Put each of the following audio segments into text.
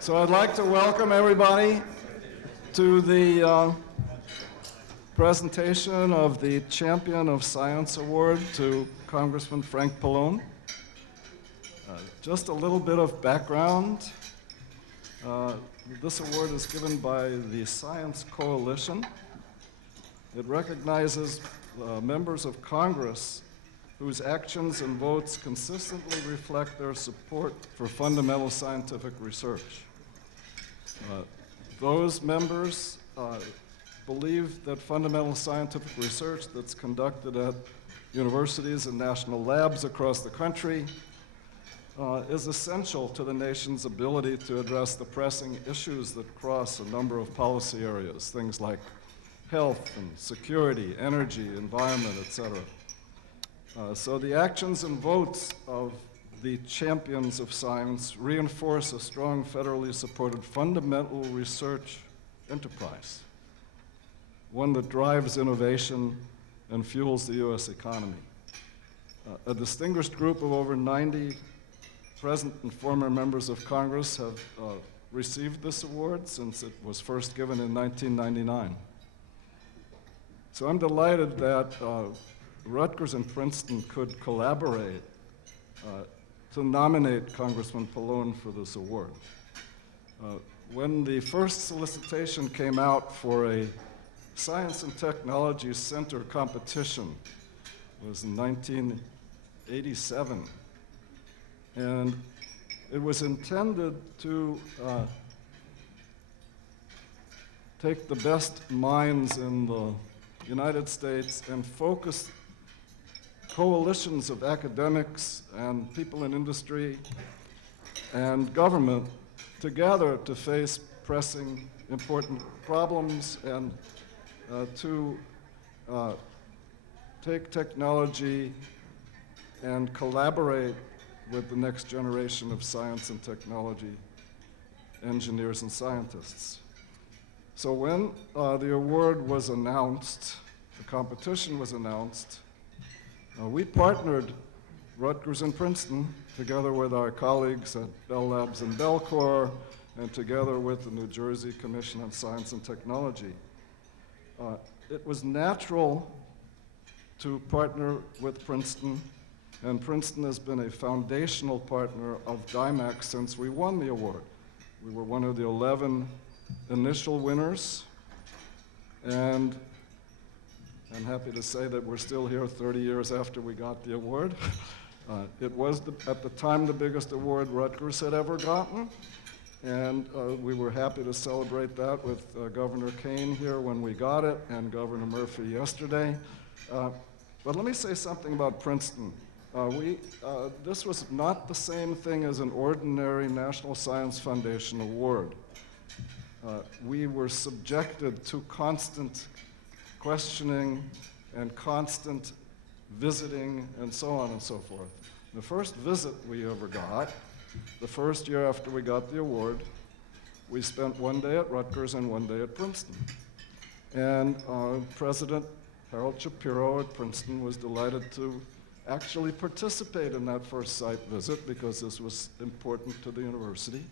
So I'd like to welcome everybody to the presentation of the Champion of Science Award to Congressman Frank Pallone. Just a little bit of background. This award is given by the Science Coalition. It recognizes members of Congress whose actions and votes consistently reflect their support for fundamental scientific research. Those members believe that fundamental scientific research that's conducted at universities and national labs across the country is essential to the nation's ability to address the pressing issues that cross a number of policy areas, things like health and security, energy, environment, etc. So the actions and votes of the champions of science reinforce a strong federally supported fundamental research enterprise, one that drives innovation and fuels the U.S. economy. A distinguished group of over 90 present and former members of Congress have received this award since it was first given in 1999. So I'm delighted that Rutgers and Princeton could collaborate to nominate Congressman Pallone for this award. When the first solicitation came out for a Science and Technology Center competition, it was in 1987, and it was intended to take the best minds in the United States and focus coalitions of academics and people in industry and government together to face pressing, important problems and to take technology and collaborate with the next generation of science and technology engineers and scientists. So when the award was announced, the competition was announced, we partnered Rutgers and Princeton together with our colleagues at Bell Labs and Belcor and together with the New Jersey Commission on Science and Technology. It was natural to partner with Princeton, and Princeton has been a foundational partner of DIMAC since we won the award. We were one of the 11 initial winners, and I'm happy to say that we're still here 30 years after we got the award. It was, at the time, the biggest award Rutgers had ever gotten, and we were happy to celebrate that with Governor Kane here when we got it, and Governor Murphy yesterday. But let me say something about Princeton. This was not the same thing as an ordinary National Science Foundation award. We were subjected to constant questioning and constant visiting and so on and so forth. The first visit we ever got, the first year after we got the award, we spent one day at Rutgers and one day at Princeton. And President Harold Shapiro at Princeton was delighted to actually participate in that first site visit because this was important to the university.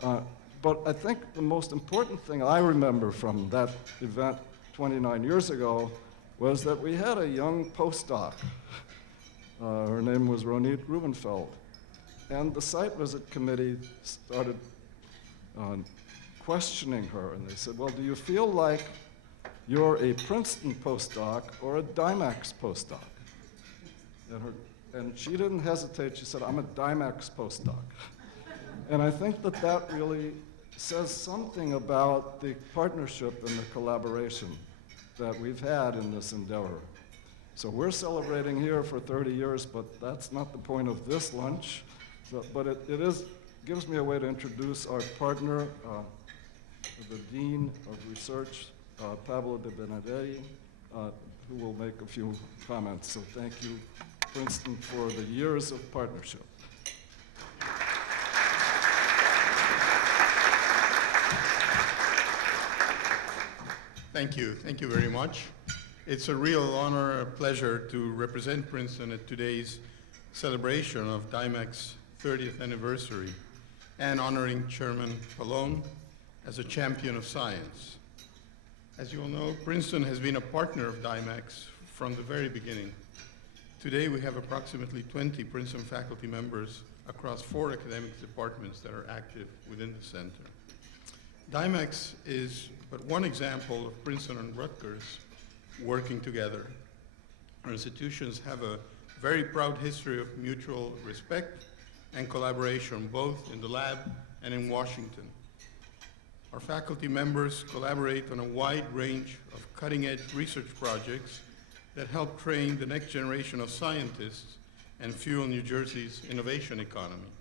But I think the most important thing I remember from that event 29 years ago was that we had a young postdoc. Her name was Ronit Rubenfeld. And the site visit committee started questioning her, and they said, well, do you feel like you're a Princeton postdoc or a DIMAC postdoc? And she didn't hesitate. She said, I'm a DIMAC postdoc. And I think that that really says something about the partnership and the collaboration that we've had in this endeavor. So we're celebrating here for 30 years, but that's not the point of this lunch. But it gives me a way to introduce our partner, the Dean of Research, Pablo De Benedetti, who will make a few comments. So thank you, Princeton, for the years of partnership. Thank you very much. It's a real honor, a pleasure to represent Princeton at today's celebration of DIMAC's 30th anniversary. and honoring Chairman Pallone as a champion of science. As you all know, Princeton has been a partner of DIMACS from the very beginning. Today we have approximately 20 Princeton faculty members across 4 academic departments that are active within the center. DIMACS is but one example of Princeton and Rutgers working together. Our institutions have a very proud history of mutual respect and collaboration, both in the lab and in Washington. Our faculty members collaborate on a wide range of cutting-edge research projects that help train the next generation of scientists and fuel New Jersey's innovation economy.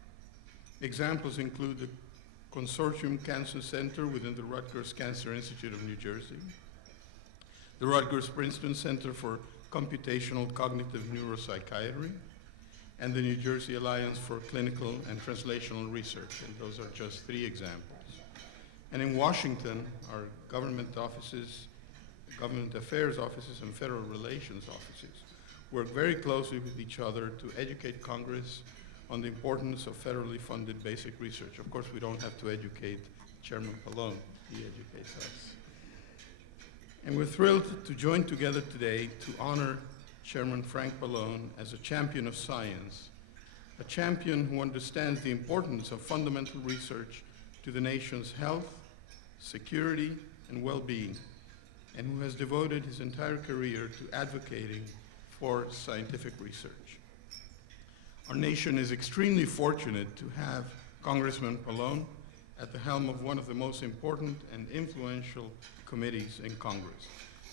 Examples include the Consortium Cancer Center within the Rutgers Cancer Institute of New Jersey, the Rutgers-Princeton Center for Computational Cognitive Neuropsychiatry, and the New Jersey Alliance for Clinical and Translational Research, and those are just 3 examples. And in Washington, our government offices, government affairs offices, and federal relations offices work very closely with each other to educate Congress on the importance of federally funded basic research. Of course, we don't have to educate Chairman Pallone, he educates us. And we're thrilled to join together today to honor Chairman Frank Pallone as a champion of science, a champion who understands the importance of fundamental research to the nation's health, security, and well-being, and who has devoted his entire career to advocating for scientific research. Our nation is extremely fortunate to have Congressman Pallone at the helm of one of the most important and influential committees in Congress.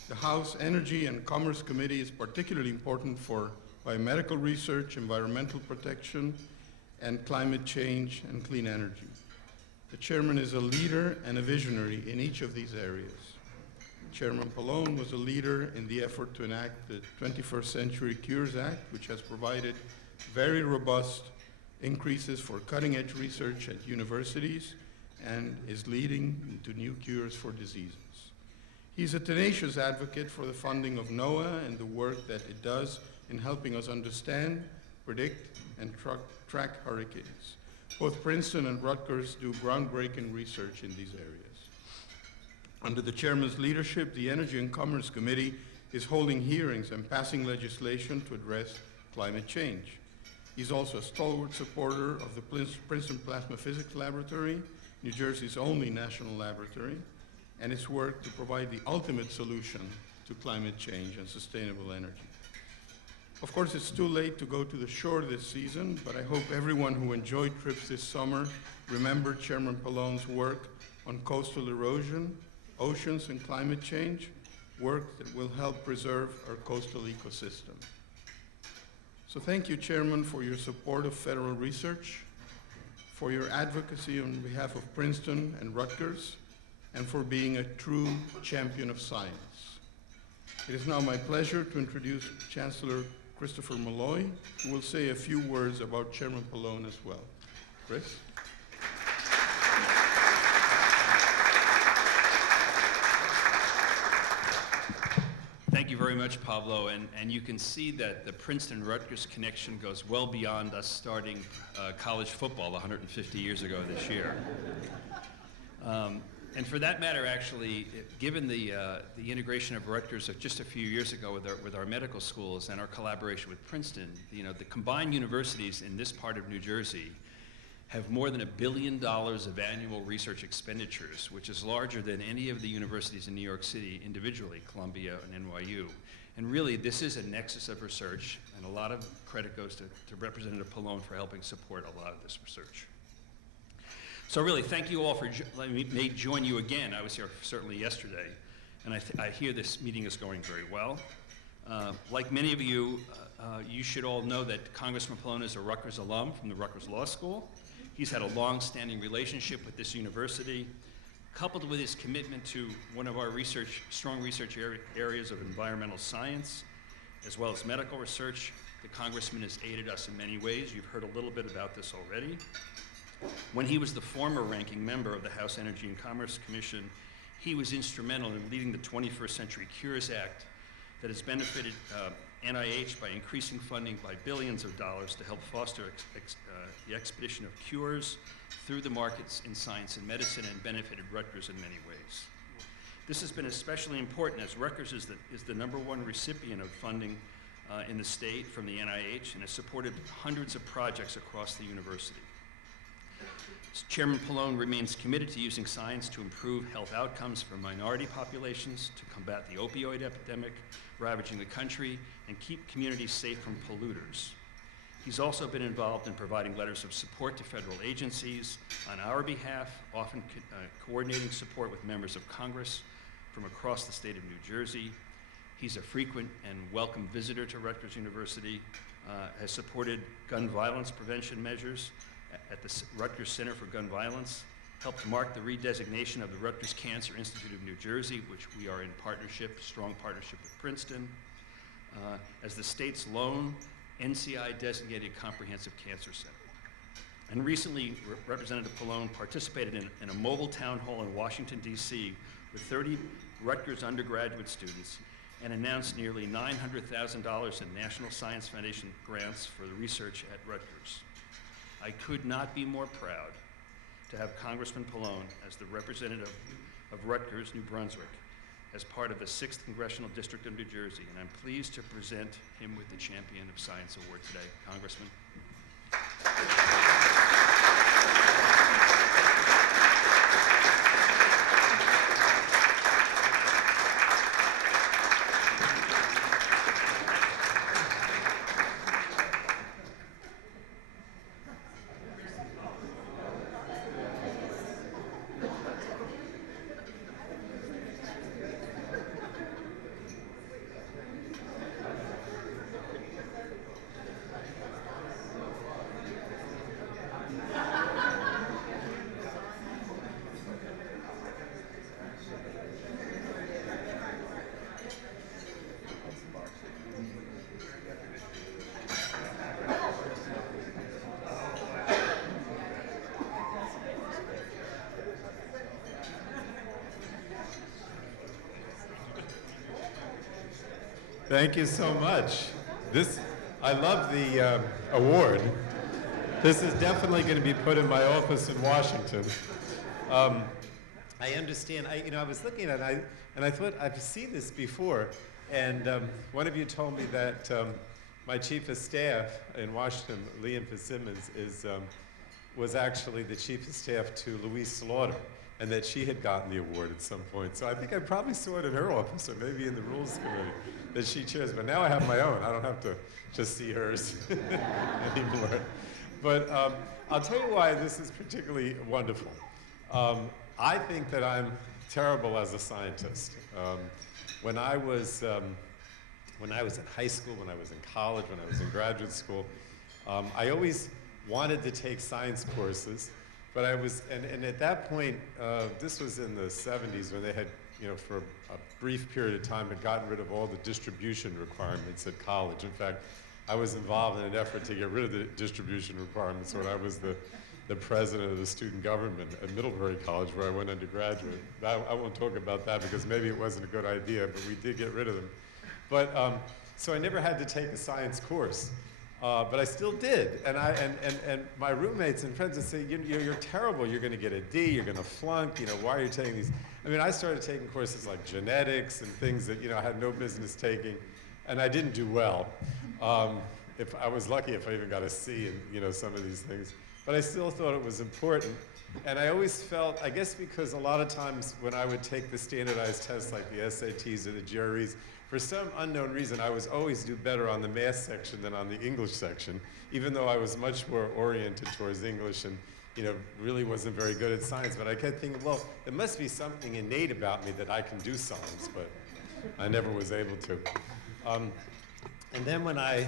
The House Energy and Commerce Committee is particularly important for biomedical research, environmental protection, and climate change and clean energy. The chairman is a leader and a visionary in each of these areas. Chairman Pallone was a leader in the effort to enact the 21st Century Cures Act, which has provided very robust increases for cutting-edge research at universities and is leading to new cures for diseases. He's a tenacious advocate for the funding of NOAA and the work that it does in helping us understand, predict, and track hurricanes. Both Princeton and Rutgers do groundbreaking research in these areas. Under the chairman's leadership, the Energy and Commerce Committee is holding hearings and passing legislation to address climate change. He's also a stalwart supporter of the Princeton Plasma Physics Laboratory, New Jersey's only national laboratory, and its work to provide the ultimate solution to climate change and sustainable energy. Of course, it's too late to go to the shore this season, but I hope everyone who enjoyed trips this summer remembered Chairman Pallone's work on coastal erosion, oceans, and climate change, work that will help preserve our coastal ecosystem. So thank you, Chairman, for your support of federal research, for your advocacy on behalf of Princeton and Rutgers, and for being a true champion of science. It is now my pleasure to introduce Chancellor Christopher Malloy, who will say a few words about Chairman Pallone as well. Chris? Thank you very much, Pablo, and you can see that the Princeton-Rutgers connection goes well beyond us starting college football 150 years ago this year. And for that matter, actually, given the integration of Rutgers of just a few years ago with our medical schools and our collaboration with Princeton, the combined universities in this part of New Jersey have more than $1 billion of annual research expenditures, which is larger than any of the universities in New York City individually, Columbia and NYU. And really, this is a nexus of research, and a lot of credit goes to Representative Pallone for helping support a lot of this research. So really, thank you all for letting me join you again. I was here certainly yesterday, and I hear this meeting is going very well. Like many of you, you should all know that Congressman Pallone is a Rutgers alum from the Rutgers Law School. He's had a long-standing relationship with this university, coupled with his commitment to one of our strong research areas of environmental science, as well as medical research. The Congressman has aided us in many ways. You've heard a little bit about this already. When he was the former ranking member of the House Energy and Commerce Commission, he was instrumental in leading the 21st Century Cures Act that has benefited NIH by increasing funding by billions of dollars to help foster the expedition of cures through the markets in science and medicine, and benefited Rutgers in many ways. This has been especially important as Rutgers is the #1 recipient of funding in the state from the NIH and has supported hundreds of projects across the university. Chairman Pallone remains committed to using science to improve health outcomes for minority populations, to combat the opioid epidemic ravaging the country, and keep communities safe from polluters. He's also been involved in providing letters of support to federal agencies on our behalf, often coordinating support with members of Congress from across the state of New Jersey. He's a frequent and welcome visitor to Rutgers University, has supported gun violence prevention measures at the Rutgers Center for Gun Violence, helped mark the redesignation of the Rutgers Cancer Institute of New Jersey, which we are in strong partnership with Princeton, as the state's lone NCI-designated comprehensive cancer center. And recently, Representative Pallone participated in a mobile town hall in Washington, D.C. with 30 Rutgers undergraduate students and announced nearly $900,000 in National Science Foundation grants for the research at Rutgers. I could not be more proud to have Congressman Pallone as the representative of Rutgers, New Brunswick, as part of the 6th Congressional District of New Jersey, and I'm pleased to present him with the Champion of Science Award today. Congressman. Thank you so much. I love the award. This is definitely going to be put in my office in Washington. I understand. I was looking at it, and I thought I've seen this before. And one of you told me that my chief of staff in Washington, Liam Fitzsimmons, was actually the chief of staff to Louise Slaughter, and that she had gotten the award at some point. So I think I probably saw it in her office, or maybe in the Rules Committee, that she chairs. But now I have my own. I don't have to just see hers anymore. But I'll tell you why this is particularly wonderful. I think that I'm terrible as a scientist. When I was in high school, when I was in college, when I was in graduate school, I always wanted to take science courses. But and at that point, this was in the 70s when they had, for a brief period of time, had gotten rid of all the distribution requirements at college. In fact, I was involved in an effort to get rid of the distribution requirements when I was the president of the student government at Middlebury College, where I went undergraduate. I won't talk about that because maybe it wasn't a good idea, but we did get rid of them. But so I never had to take a science course. But I still did, and my roommates and friends would say, you're terrible, you're going to get a D, you're going to flunk, why are you taking these? I mean, I started taking courses like genetics and things that, I had no business taking, and I didn't do well. If I was lucky if I even got a C in, some of these things. But I still thought it was important, and I always felt, I guess because a lot of times when I would take the standardized tests like the SATs or the GREs, for some unknown reason, I was always do better on the math section than on the English section, even though I was much more oriented towards English and, really wasn't very good at science. But I kept thinking, well, there must be something innate about me that I can do science, but I never was able to. And then when I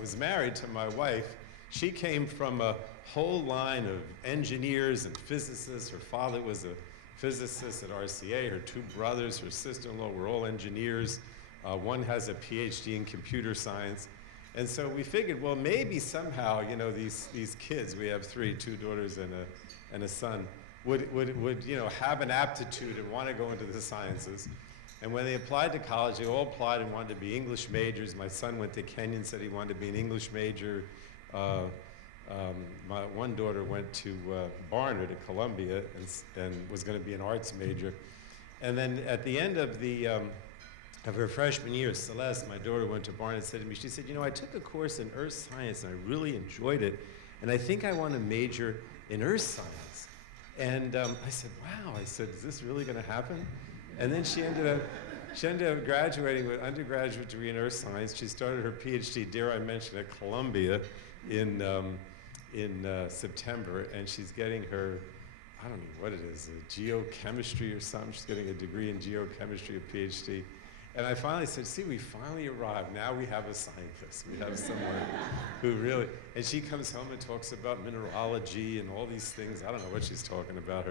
was married to my wife, she came from a whole line of engineers and physicists. Her father was a physicist at RCA. Her two brothers, her sister-in-law, were all engineers. One has a PhD in computer science. And so we figured, well, maybe somehow, these kids, we have two daughters and a son, would have an aptitude and want to go into the sciences. And when they applied to college, they all applied and wanted to be English majors. My son went to Kenya and said he wanted to be an English major. My one daughter went to Barnard at Columbia and was going to be an arts major. And then at the end of her freshman year, Celeste, my daughter, went to Barnard and said to me, she said, you know, I took a course in earth science and I really enjoyed it, and I think I want to major in earth science. And I said, wow, I said, is this really going to happen? And then she ended up graduating with undergraduate degree in earth science. She started her PhD, dare I mention, at Columbia in September, and she's getting her, I don't know what it is, a geochemistry or something. She's getting a degree in geochemistry, a PhD. And I finally said, see, we finally arrived. Now we have a scientist. We have someone who really, and she comes home and talks about mineralogy and all these things. I don't know what she's talking about.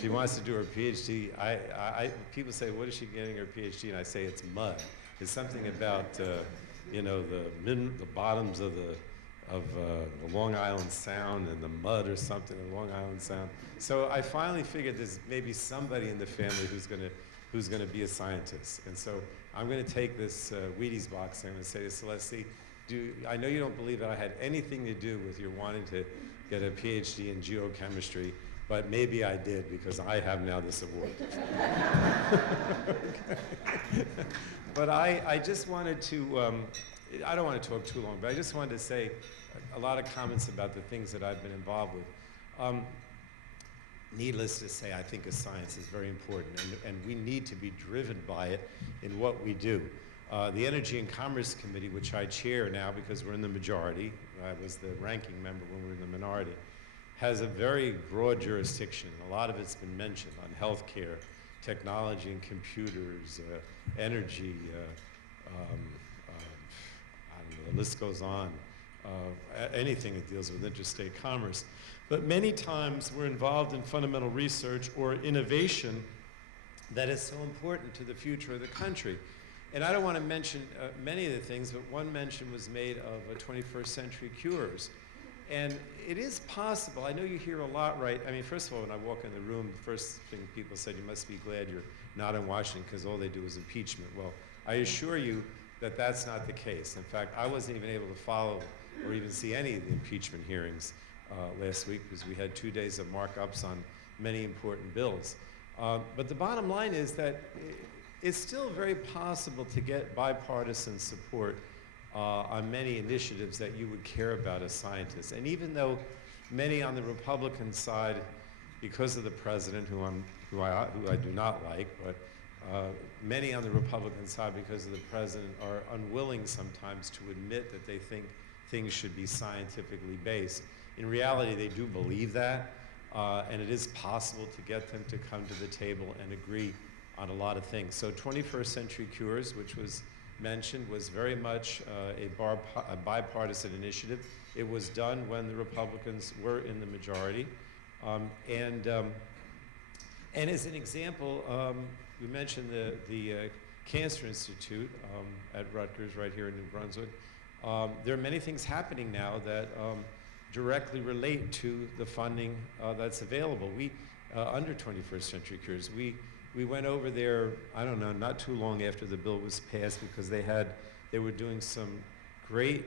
She wants to do her PhD. People say, what is she getting her PhD? And I say, it's mud. It's something about, you know, the bottoms of the Long Island Sound and the mud or something in Long Island Sound. So I finally figured there's maybe somebody in the family who's going to be a scientist. And so I'm going to take this Wheaties box and I'm going to say to Celeste, see, I know you don't believe that I had anything to do with your wanting to get a PhD in geochemistry, but maybe I did because I have now this award. But I just wanted to, I don't want to talk too long, but I just wanted to say a lot of comments about the things that I've been involved with. Needless to say, I think science is very important, and we need to be driven by it in what we do. The Energy and Commerce Committee, which I chair now because we're in the majority, I was the ranking member when we were in the minority, has a very broad jurisdiction. A lot of it's been mentioned on healthcare, technology and computers, energy, I don't know, the list goes on. Anything that deals with interstate commerce. But many times we're involved in fundamental research or innovation that is so important to the future of the country. And I don't want to mention many of the things, but one mention was made of 21st century cures. And it is possible, I know you hear a lot, right? I mean, first of all, when I walk in the room, the first thing people said, you must be glad you're not in Washington because all they do is impeachment. Well, I assure you that that's not the case. In fact, I wasn't even able to follow or even see any of the impeachment hearings last week because we had 2 days of markups on many important bills. But the bottom line is that it's still very possible to get bipartisan support on many initiatives that you would care about as scientists. And even though many on the Republican side, because of the president, who I do not like, but many on the Republican side, because of the president, are unwilling sometimes to admit that they think things should be scientifically based. In reality, they do believe that, and it is possible to get them to come to the table and agree on a lot of things. So 21st Century Cures, which was mentioned, was very much a bipartisan initiative. It was done when the Republicans were in the majority. And as an example, we mentioned the Cancer Institute at Rutgers right here in New Brunswick. There are many things happening now that directly relate to the funding that's available. We, under 21st Century Cures, we went over there, I don't know, not too long after the bill was passed because they were doing some great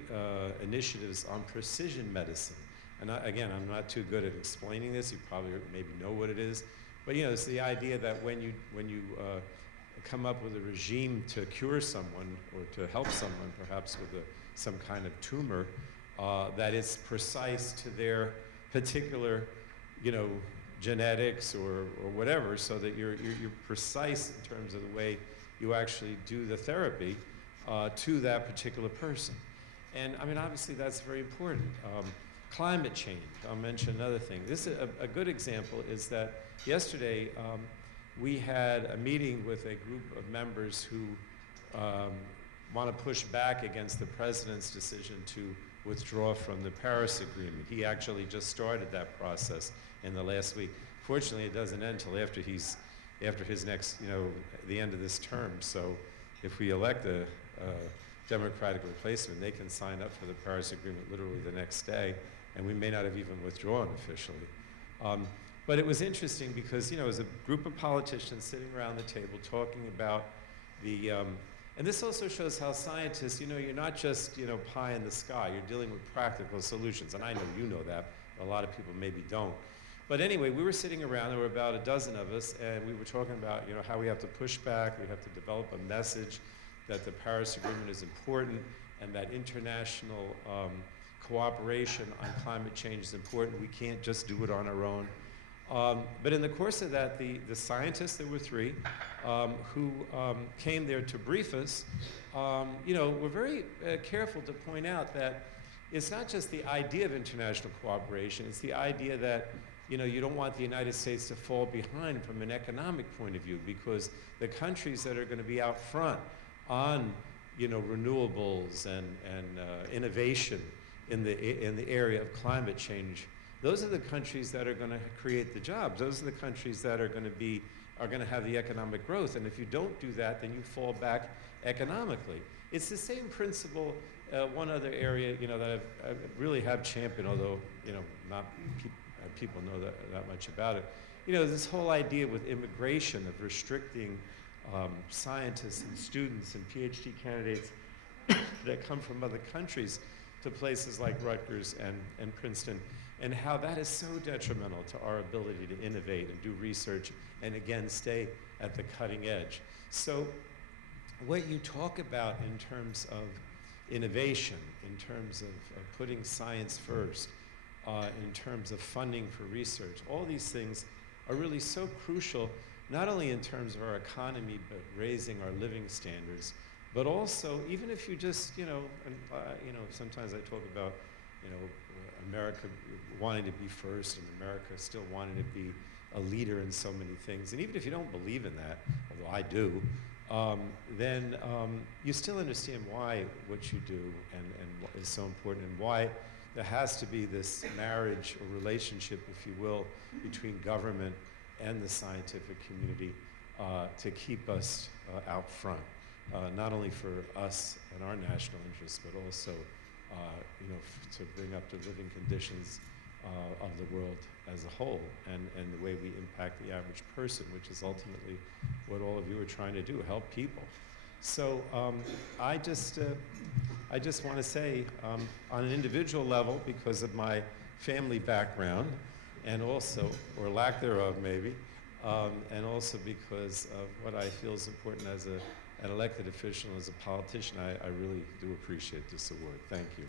initiatives on precision medicine. And again, I'm not too good at explaining this. You probably maybe know what it is. But you know, it's the idea that when you come up with a regime to cure someone or to help someone perhaps with some kind of tumor, that it's precise to their particular, you know, genetics or whatever, so that you're precise in terms of the way you actually do the therapy to that particular person. And I mean, obviously that's very important. Climate change, I'll mention another thing. This is a good example is that yesterday we had a meeting with a group of members who want to push back against the president's decision to withdraw from the Paris Agreement. He actually just started that process in the last week. Fortunately, it doesn't end until after his next, you know, the end of this term. So if we elect a Democratic replacement, they can sign up for the Paris Agreement literally the next day, and we may not have even withdrawn officially. But it was interesting because, you know, it was a group of politicians sitting around the table talking about And this also shows how scientists, you're not just, pie in the sky. You're dealing with practical solutions. And I know you know that. A lot of people maybe don't. But anyway, we were sitting around, there were about a dozen of us, and we were talking about, how we have to push back, we have to develop a message that the Paris Agreement is important, and that international cooperation on climate change is important. We can't just do it on our own. But in the course of that, the scientists, there were three, who came there to brief us, were very careful to point out that it's not just the idea of international cooperation, it's the idea that you don't want the United States to fall behind from an economic point of view, because the countries that are going to be out front on renewables and innovation in the area of climate change, those are the countries that are going to create the jobs. Those are the countries that are going to have the economic growth. And if you don't do that, then you fall back economically. It's the same principle. One other area that I really have championed, although not people know that much about it. This whole idea with immigration of restricting scientists and students and PhD candidates that come from other countries to places like Rutgers and Princeton, and how that is so detrimental to our ability to innovate and do research and again stay at the cutting edge. So what you talk about in terms of innovation, in terms of putting science first, in terms of funding for research, all these things are really so crucial, not only in terms of our economy, but raising our living standards, but also, even if you just, sometimes I talk about, America wanting to be first and America still wanting to be a leader in so many things. And even if you don't believe in that, although I do, then you still understand why what you do and what is so important, and why there has to be this marriage or relationship, if you will, between government and the scientific community to keep us out front, not only for us and our national interests, but also to bring up the living conditions of the world as a whole, and the way we impact the average person, which is ultimately what all of you are trying to do, help people. So I just want to say, on an individual level, because of my family background, and also, or lack thereof maybe, and also because of what I feel is important as an elected official, as a politician, I really do appreciate this award. Thank you.